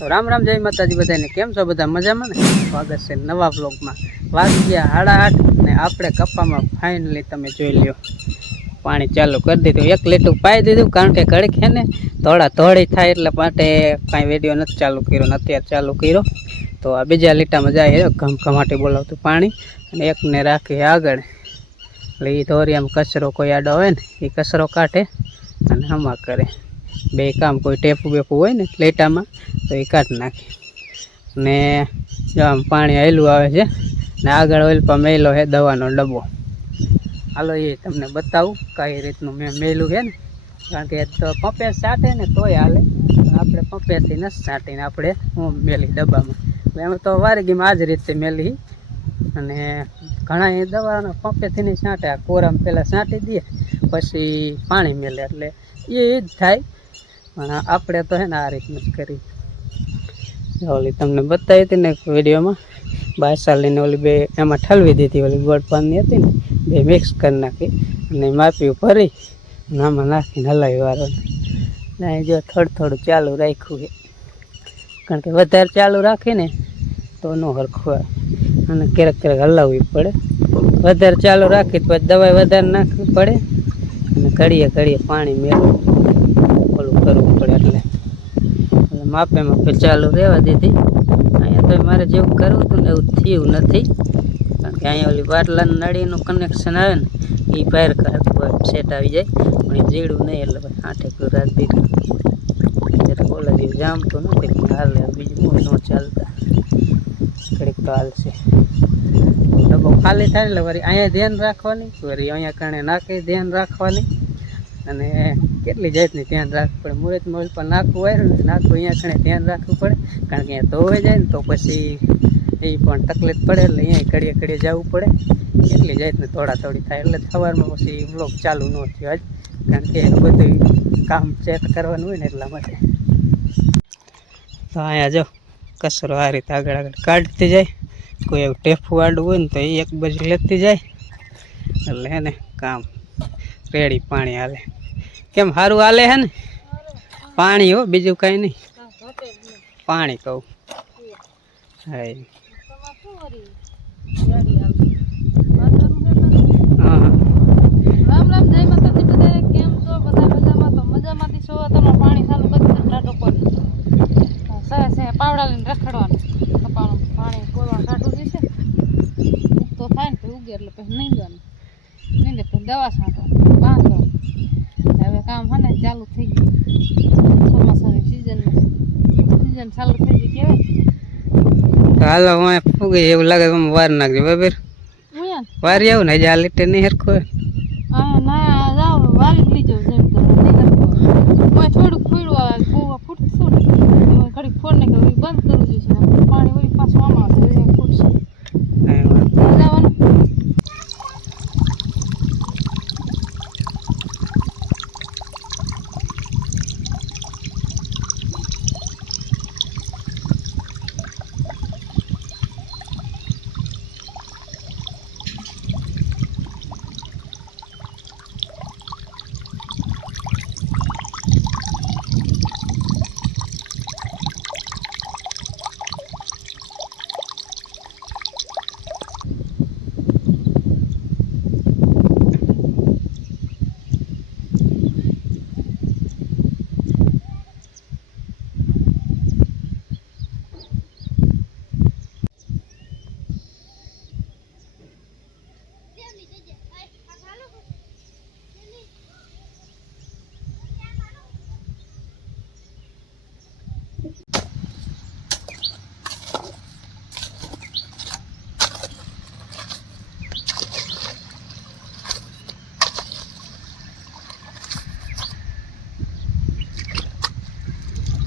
તો રામ રામ જય માતાજી બધાને, કેમ છો બધા મજામાં ને? સ્વાગત છે નવા વ્લોગમાં। વાગી ગયા 8:30 ને આપણે કપ્પામાં ફાઇનલી તમે જોઈ લ્યો પાણી ચાલુ કરી દીધું। 1 લીટર પાઈ દીધું, કારણ કે ઘડીક છે ને ધોળી થાય એટલે માટે કાંઈ વિડીયો નથી ચાલુ કર્યો ને અત્યારે ચાલુ કર્યો। તો આ બીજા લીટામાં જાય ઘમઘમાટી બોલાવતું પાણી, અને એકને રાખી આગળ, એટલે એ ધોરિયામાં કચરો કોઈ આડો હોય ને એ કચરો કાઢે અને હમા કરે, બે કામ। કોઈ ટેપું બેપું હોય ને લીટામાં તો એ કાઢી નાખે। ને જો આમ પાણી આવેલું આવે છે ને આગળ ઓઇલ પર મેલો છે દવાનો ડબ્બો। હાલો એ તમને બતાવું કઈ રીતનું મેં મેલું છે ને, કારણ કે તો પંપે છાંટે ને તોય હાલે, આપણે પંપેથી નથી છાંટીને આપણે હું મેલી ડબ્બામાં, એમાં તો વારગીમાં આ જ રીતે મેલી। અને ઘણા એ દવાનો પંપેથી નહીં છાંટે, આ કોરામાં પહેલાં છાંટી દઈએ પછી પાણી મેલે, એટલે એ જ થાય। પણ આપણે તો હે ને આ રીતનું જ કરી। ઓલી તમને બતાવી હતી ને વિડીયોમાં, બાયસાલીને ઓલી બે એમાં ઠલવી દીધી, ઓલી ગોળ પાનની હતી ને બે મિક્સ કરી નાખી અને માપ્યું ભરી અને આમાં નાખીને હલાવી વાળવાનું। ને જો થોડું થોડું ચાલુ રાખ્યું છે, કારણ કે વધારે ચાલુ રાખીને તો ન હરખું આવે અને ક્યારેક ક્યારેક હલાવવી પડે। વધારે ચાલુ રાખી પછી દવાઈ વધારે નાખવી પડે અને ઘડીએ પાણી મેળવું ઓલું કરવું પડે, એટલે માપે માપે ચાલુ રહેવા દીધી। અહીંયા તો મારે જેવું કરવું હતું ને એવું થયું નથી, કારણ કે અહીંયા ઓલી બાટલાની નળીનું કનેક્શન આવે ને એ બહાર સેટ આવી જાય, પણ એ જીડું નહીં એટલે પછી 8 રાખી દીધું। એટલે ઓલા જેવું જામતું નથી પણ હાલે, બીજું ન ચાલતા ઘડીક તો હાલશે। ડબ્બો ખાલી થાય એટલે વળી અહીંયા ધ્યાન રાખવાની, વળી અહીંયા કારણે નાખી ધ્યાન રાખવાની, અને કેટલી જાતની ધ્યાન રાખવું પડે। મુહૂર્ત મોલ પર નાખવું હોય ને નાખવું અહીંયા કણે ધ્યાન રાખવું પડે, કારણ કે અહીંયા ધોવાઈ જાય ને તો પછી એ પણ તકલીફ પડે, એટલે અહીંયા ઘડીએ જવું પડે। કેટલી જાતની થોડી થાય, એટલે સવારમાં પછી બ્લોગ ચાલુ ન થયો આજ, કારણ કે એનું બધું કામ ચેક કરવાનું હોય ને એટલા માટે। તો અહીંયા જો કચરો આ રીતે આગળ કાઢતી જાય, કોઈ એવું ટેફું વાળું હોય ને તો એ એક બાજુ લેતી જાય, એટલે હે ને કામ રેડી પાણી હાલે। કેમ સારું હાલે હે ને પાણી? હો બીજું કઈ નહીં, પાણી કહું। હા રામ રામ જય માતાજી બધા, કેમ છો બધા? મજામાં? તો મજામાંથી છો? તમે પાણી ચાલુ કરી ટાટો પડી સે પાવડા લઈને રખડવાનું, કપાળું પાણી કોરવાનું ટાટું જશે તો થાય ને તો ઉગે, એટલે પછી નીંદવાનું, નીંદે પછી દવા છાંટવાનું, બાંધવાનું। હવે કામ છે ને ચાલુ થઈ ગયું, ચોમાસાની સિઝન ચાલુ થઈ ગઈ કહેવાય। હાલો હું ફૂગી એવું લાગે વાર નાખજો બરાબર, વાર આવું ને હજી આ લીટે નહીં હરખું ના જાવ વારી લઈ જાવ, જેમ તો નહીં હરખું થોડુંક ફોડું આવે ફૂટશું ને ઘડીક ફોડ ને બંધ કરવું જોઈશે, પાણી વળી પાછું આમાં આવશે ફૂટશે જવાનું।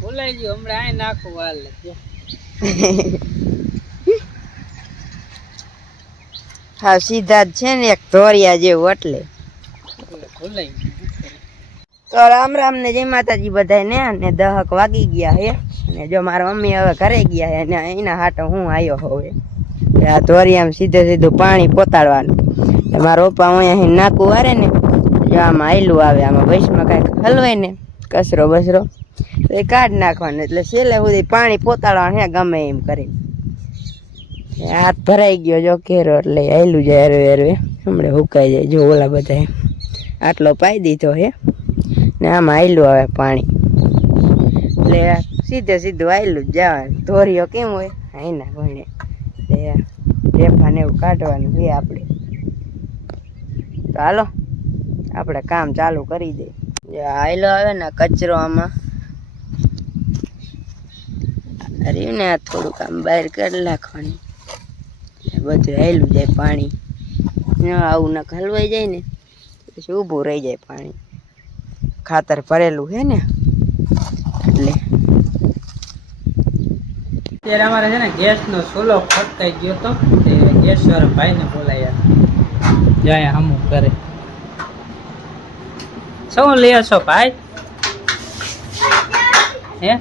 બોલાઈ ગયું હમણાં આ નાખું હાલ હા સીધા જ છે ને એક ધોરિયા જેવું, એટલે બોલાઈ તો રામ રામ ને જય માતાજી બધાને। અને 10 વાગી ગયા હે, ને જો મારા મમ્મી હવે ઘરે ગયા હે ને એના હાટો હું આવ્યો હવે આ ધોરિયામાં સીધું પાણી પોતાડવાનું। મારા પપ્પા અહીંયા નાકું વારે ને જો આમાં આયલું આવે, આમાં ભેંસમાં કાંઈક હલવાય ને કચરો બસરો તો એ કાઢી નાખવાનું એટલે છેલ્લે સુધી પાણી પોતાડવાનું હે ગમે એમ કરી. હાથ ભરાઈ ગયો જો કેરો એટલે આયલું જાય હરવે હરવે હમણાં હુકાઈ જાય. જો ઓલા બધા આટલો પાઈ દીધો હે ને આમાં આયલું આવે પાણી એટલે સીધે સીધું આયલું જ જવાનું. ધોરીઓ કેમ હોય એના ભણે એટલે રેફાને એવું કાઢવાનું છે આપણે. તો હાલો આપણે કામ ચાલુ કરી દઈએ. આયલો આવે ને કચરો આમાં રહ્યું ને આ થોડુંક આમ બહાર કરી નાખવાનું બધું આયલું જાય પાણી. આવું ના હલવાઈ જાય ને પછી ઊભું રહી જાય પાણી. ખાતર ભરેલું છે ને એટલે. અત્યારે અમારે છે ને ગેસનો ચૂલો ફટકાઈ ગયો તો તે ગેસ વાળા ભાઈને બોલાયા જાય હમું કરે. શું લે છો ભાઈ? હે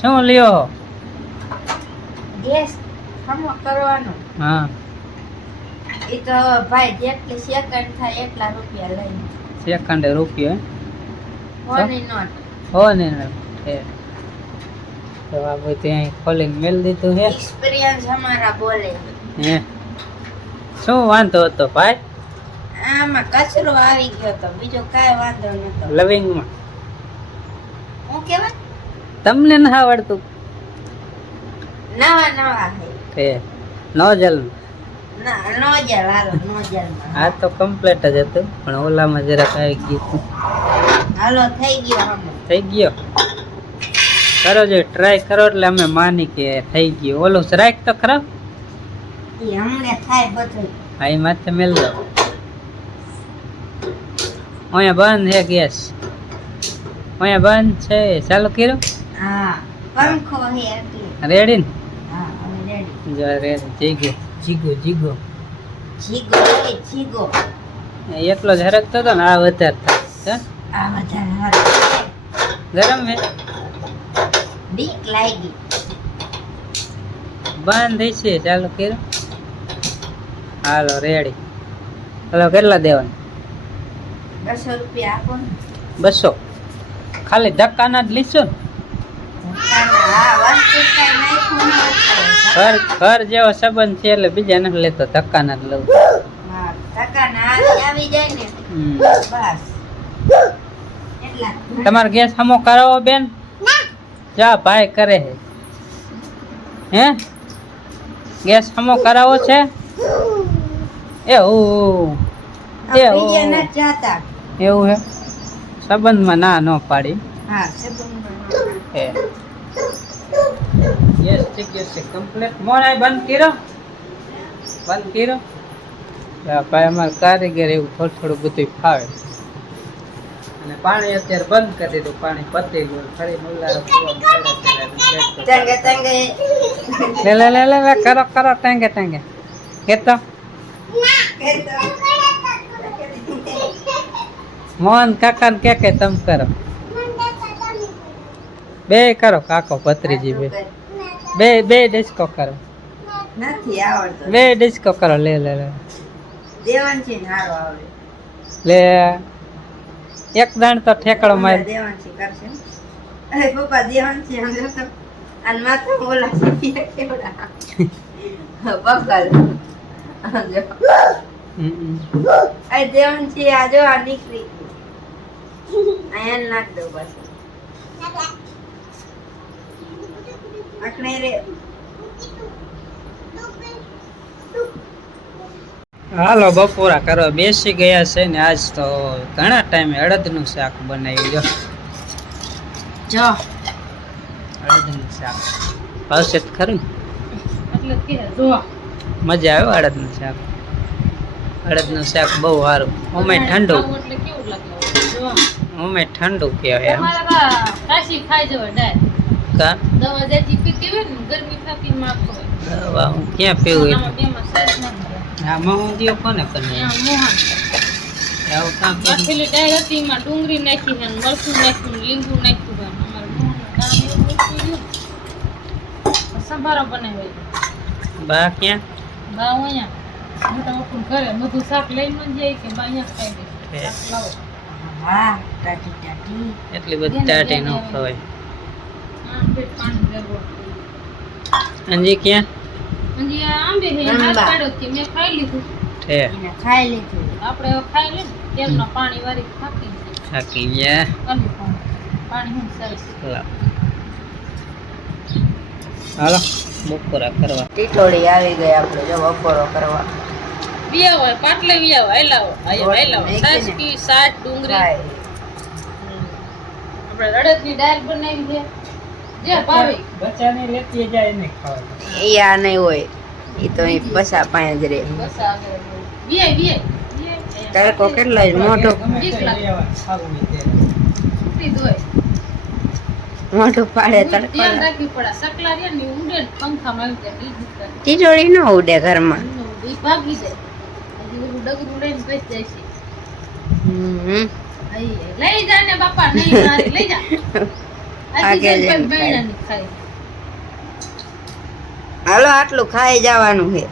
શું લ્યો? ગેસ હમો કરવાનો. હા એ તો ભાઈ જેટલી સેકન્ડ થાય એટલા રૂપિયા લઈ. સેકન્ડે રૂપિયો હોની નોટ. હો ને તો આ બધું અહીં ખોલીને મેલ દીધું હે. એક્સપિરિયન્સ હમારા બોલે. હે શું વાંધો હતો ભાઈ? આમાં કચરો આવી ગયો તો બીજો કાંઈ વાંધો નતો. લવિંગમાં હું કેવાય તમને ના આવડતું નવા નવા હે કે નોજલ? ના નોજલ હાલો નોજલ. આ તો કમ્પ્લીટ જ હતું પણ ઓલામાં જરાક આવી ગયું હતું. હાલો થઈ ગયો હમો. થઈ ગયો? કરો જો ટ્રાય કરો એટલે અમે માની કે થઈ ગયું. ઓલું રાખ તો ખરાબ એ હમણે થાય બધું. હા એ માથે મેલ દો. અહીંયા બંધ છે ગેસ. અહીંયા બંધ છે. ચાલુ કર્યું? હા પંખો હે એટલે. રેડી ને? હા હવે રેડી. જો રેડી જીગો જીગો જીગો જીગો એ જીગો. એટલો જ હરકતો હતો ને આ વધારે થાય. આ વધારે હારું. ગરમ હે? બીક લાગી. બંધ થઈ છે. ચાલુ કર્યું? હાલો રેડી. હાલો કેટલા દેવાનું? 200 રૂપિયા આપો ને. 200? ખાલી ધક્કાના જ લીધો ને? હા વસ્તુ કાંઈ નાખ્યું નથી. ઘર જેવો સંબંધ છે એટલે બીજા નથી લેતો, ધક્કાના જ લઉં. હા ટકાના હાથ આવી જાય ને બસ એટલા. તમારે ગેસ હમો કરાવો બેન? જા ભાઈ કરે હે. હે ગેસ હમો કરાવો છે? એવું બીજા ના ચાહતા. એવું હે? સંબંધમાં ના ન પાડી. હા સંબંધમાં. હે ગેસ થઈ ગયો છે કમ્પ્લીટ. મોરાય બંધ કર્યો? બંધ કર્યો? ભાઈ અમારે કારીગર એવું થોડું થોડું બધું ફાવે. અને પાણી અત્યારે બંધ કરી દીધું. પાણી પતી ગયું. ફરી મુલ્લા તંગે તંગે લે કરો કરો ટાંગે ટાંગે કેતો મોહન કાકા ને કે તમ કરો. બે કરો કાકો ભત્રીજી બે ડિસ્કો કરો. નથી આવડતો. બે ડિસ્કો કરો. લે દેવાંશી ને હારો આવે. લે એક દાણ તો ઠેકડો માર. દેવાંશી કરશે. અરે પપ્પા દેવાંશી આમ તો આન માથે બોલા છે કેવડા. બકલ. આ દેવાંશી આ જો આ નીકળી. આયન નાખ દો બસ. આખણે રે. હાલો બપોરા કરવા બેસી ગયા છે ને. આજ તો ઘણા ટાઈમે અડદનું શાક બનાવ્યું. જો અડદનું શાક ભાવશે તો ખરું ને? એટલે કે જો મજા આવે અડદનું શાક. અડદનું શાક બહુ સારું. ઓમે ઠંડુ. એટલે કેવું લાગે જો ઓમે ઠંડુ કહેવાય એમ. તમારા કાશી ખાઈ જવાય ડાય. કા દવા જેથી પીતી હોય ને ગરમી થતી મારતો હોય. દવા હું ક્યાં પીવું? આમાં બેમાં સાઈઝ ના મળે. હા મોહન દિયો કોને કરે? ત્યાં મોહન આવું કામ કરી. પેલી ડાય હતી એમાં ડુંગળી નાખી છે, મરચું નાખ્યું, લીંબુ નાખ્યું છે. અમારે મોહનનું કામ એવું વસ્તુ ગયું. સંભારો બનાવ્યો. બા ક્યાં? બા હું અહીંયા મોટા બાપુ ઘરે બધું શાક લઈને ન જાય કે બા અહીંયા જ ખાઈ દે. શાક લાવો. હા ટાટી ટાટી એટલી બધી ટાટી ન ખવાય. આમ પેટ પાણી ભેગું. અંજી ક્યાં હજી આ આંબે હે આંબા. હાથ પાડ્યો કે મેં ખાઈ લીધું. છે? એને ખાઈ લીધું આપણે હવે ખાઈ લઈએ ને તેલના પાણી વાળી થાકી છે. થાકી ગયા. કાલી પાણી હું સરસ. લાવ. હાલો બપોરા કરવા. ટીટોળી આવી ગઈ આપણે જો બપોરો કરવા વિયા હોય પાટલે વિયા હોય આયલાવો આયલાવો મેં સાસ કીધું. કી સાત ડુંગળી ખાય. આપણે રડદની દાળ બનાવી છે જે ભાવે બચ્ચાને લેતી જાય એને ખાવા. ઈ આ નહીં હોય ઈ તો અહીં પસા પાંચ જ રે બસ આવે વિયા વિયા તડકો કેટલો જ મોટો છૂટી દોય મોટું પાડે તડકો ધ્યાન રાખવી પડે સકલા રે ને ઊંડે ને પંખામાં આવી જાય બીજું કાંઈ. ટીટોળી ન ઉડે ઘરમાં ઈ ભાગી જાય હજી ઓલું ડગરું લઈને બેસી જાય છે હમ. આઈ, લઈ જા ને બાપા નહીં મારી લઈ જા આગે આજી જઈને જઈને બૈરાની ખાય હાલો આટલું ખાઈ જવાનું છે